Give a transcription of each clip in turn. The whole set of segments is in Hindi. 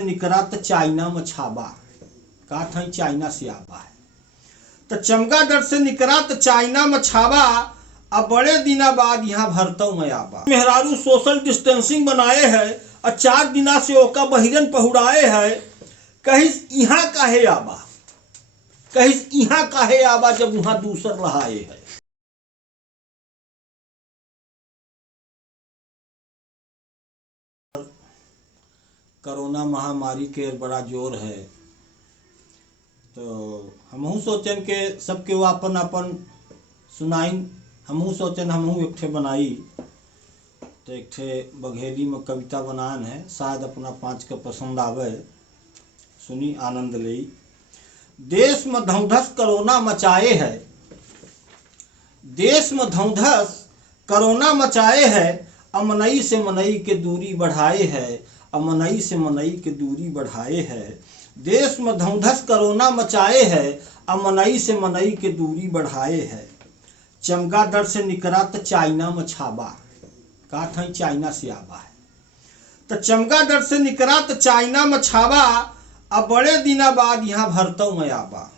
निकरा तो चाइना में छाबा का था चाइना से आबा है तो चमगादड़ से निकरा तो चाइना में छाबा। अब बड़े दिना बाद यहाँ भरतों में आबा। मेहरारू सोशल डिस्टेंसिंग बनाए है और 4 दिना से ओका बहिरन पहुड़ाए है। कहीं यहाँ काहे आबा, कहीं यहाँ काहे आबा जब वहाँ दूसर रहाए है। कोरोना महामारी के बड़ा जोर है तो हमहू सोचन के सबके वो अपन अपन सुनाई। हमहू सोचन हमहू एक ठे बनाई तो एक ठे बघेली में कविता बनान है, शायद अपना 5 के पसंद आवे, सुनी आनंद ले। देश में धौंधस कोरोना मचाए है, देश में धौंधस कोरोना मचाए है। अमनई से मनई के दूरी बढ़ाए है, अमनई से मनई के दूरी बढ़ाए है। देश में धौंधस कोरोना मचाए है, अमनई से मनई के दूरी बढ़ाए है। चमगादड़ से निकरा तो चाइना में छाबा का था चाइना से आबा है तो चमगादड़ से निकरा तो चाइना में छाबा। अब बड़े दिना बाद यहाँ भरतों में आबा।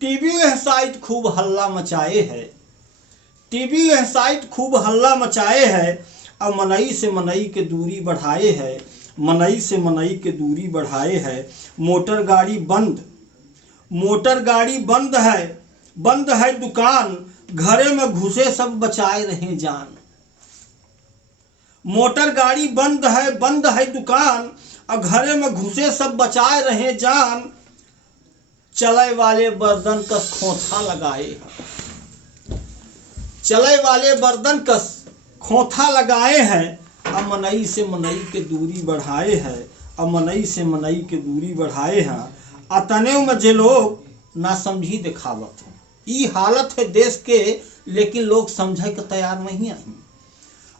टीवी वेबसाइट खूब हल्ला मचाए है, टीवी वेबसाइट खूब हल्ला मचाए है। अब मनई से मनई के दूरी बढ़ाए है, मनई से मनई के दूरी बढ़ाए है। मोटर गाड़ी बंद, मोटर गाड़ी बंद है दुकान, घरे में घुसे सब बचाए रहे जान। मोटर गाड़ी बंद है दुकान और घरे में घुसे सब बचाए रहे जान। चले वाले बर्दन कस खोथा लगाए, चले वाले बर्दन कस खोथा लगाए हैं। अब मनई से मनई के दूरी बढ़ाए है, अब मनई से मनई के दूरी बढ़ाए हैं। अतने में जे लोग ना समझी दिखावत हैं, ये हालत है देश के, लेकिन लोग समझे के तैयार नहीं आई।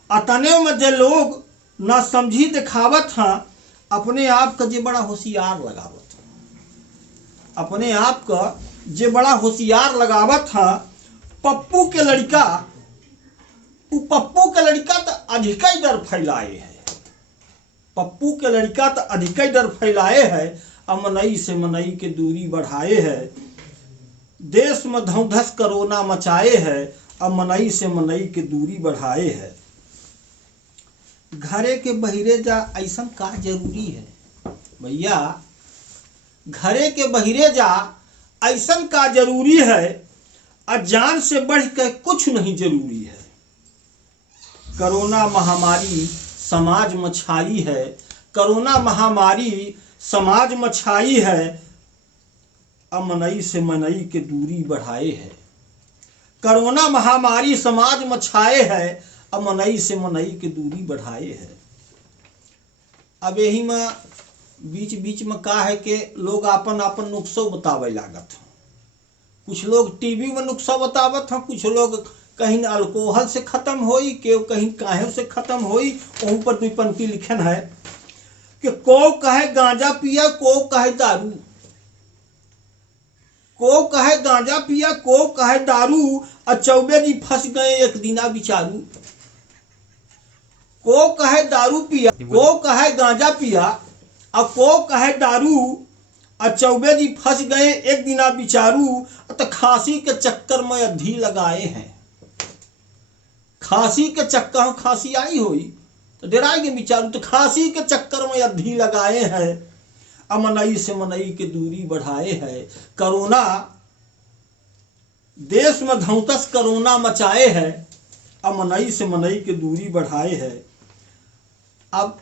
अतने में जे लोग ना समझी दिखावत हैं, अपने आप का जे बड़ा होशियार लगावत हैं, अपने आप का जे बड़ा होशियार लगावत हैं। पप्पू के लड़का, पप्पू के लड़का तो अधिक ही डर फैलाए है, पप्पू के लड़का तो अधिक ही डर फैलाए है। अमनई से मनई के दूरी बढ़ाए है। देश में धौंधस कोरोना मचाए है, अमनई से मनई के दूरी बढ़ाए है। घरे के बहिरे जा ऐसा का जरूरी है भैया, घरे के बहिरे जा ऐसा का जरूरी है। अजान से बढ़ कर कुछ नहीं जरूरी है। कोरोना महामारी समाज में छाई है, कोरोना महामारी समाज में छाई है। अमनई से मनई के दूरी बढ़ाए है। कोरोना महामारी समाज में छाए है, अमनई से मनई के दूरी बढ़ाए है। अब यही में बीच बीच में का है कि लोग अपन अपन नुस्खा बतावे लागत हैं। कुछ लोग टीवी में नुस्खा बतावत हैं, कुछ लोग कहीं अल्कोहल से खत्म होई, के कहीं काहे से खत्म होई। वहीं पर 2 पंक्ति लिखन है कि को कहे गांजा पिया, को कहे दारू, को कहे गांजा पिया, को कहे दारू। और चौबे जी फंस गए एक दिना बिचारू। को कहे दारू पिया, को कहे गांजा पिया, और को कहे दारू। और चौबे जी फंस गए एक दिना बिचारू। तो खांसी के चक्कर में अधी लगाए हैं, खांसी के चक्कर, खांसी आई हुई तो डराएंगे बिचारू। तो खांसी के चक्कर में अधी लगाए हैं। अमनई से मनई के दूरी बढ़ाए है। कोरोना देश में धौंधस कोरोना मचाए है, अमनई से मनई के दूरी बढ़ाए है। अब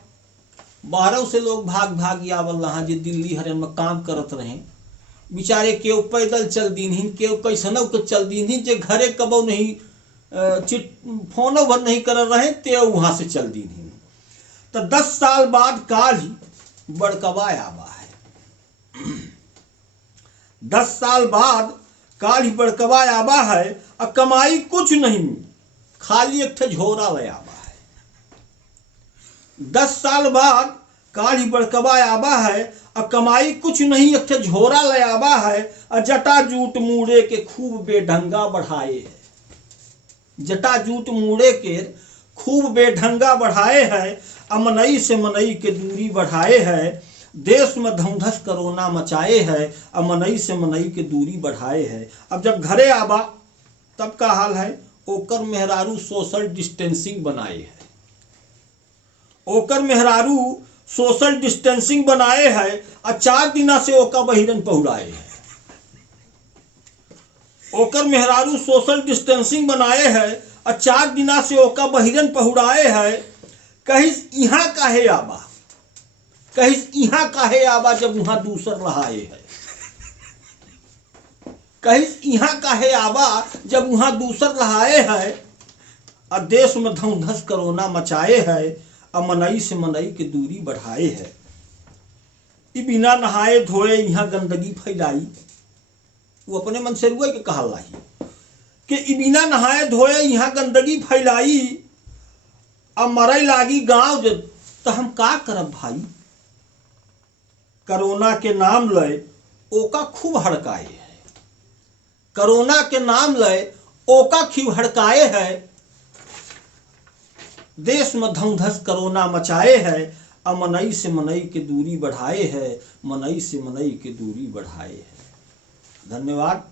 बाहरों से लोग भाग भाग आवल रहा जे दिल्ली हरियाणा में काम करत रहे बेचारे, केव पैदल चल दीन, केव कैसनों के चल दीन, जे घरे कबो नहीं फोनो भर नहीं कर रहे ते वहां से चल दीन। तो 10 साल बाद काल ही बड़कवा आबा है, 10 साल बाद काल ही बड़कवा आबा है। और कमाई कुछ नहीं, खाली एक ठे झोरा ले आबा है। 10 साल बाद काल ही बड़कवा आबा है और कमाई कुछ नहीं, एक ठे झोरा ले आबा है। और जटा जूट मुड़े के खूब बेढंगा बढ़ाए है, जटा जूट मुड़े के खूब बेढंगा बढ़ाए है। अमनई से मनई के दूरी बढ़ाए है। देश में धमधस कोरोना मचाए है, अमनई से मनई के दूरी बढ़ाए है। अब जब घरे आबा तब का हाल है, ओकर मेहरारू सोशल डिस्टेंसिंग बनाए है। ओकर मेहरारू सोशल डिस्टेंसिंग बनाए है और 4 दिना से ओका बहिरन पहुराए है। ओकर मेहरारू सोशल डिस्टेंसिंग बनाए है और 4 दिना से ओका बहिरन पहुराए है। कहीं यहाँ काहे आबा, कहीं यहाँ काहे आबा जब वहां दूसर रहाए है। कहीं यहाँ काहे आबा जब वहां दूसर रहाए है। और देश में धमधस कोरोना मचाए है, अमनई से मनई की दूरी बढ़ाए है। ई बिना नहाए धोए यहाँ गंदगी फैलाई। वो अपने मन से रुए के कहल रही कि ई बिना नहाए धोए यहाँ गंदगी फैलाई। अब मरई लागी गांव तो हम का करब भाई। कोरोना के नाम लय ओका खूब हड़काए है। कोरोना के नाम लय ओका खूब हड़काए है। देश में धमधस कोरोना मचाए है, अमनई से मनई की दूरी बढ़ाए है, मनई से मनई की दूरी बढ़ाए है। धन्यवाद।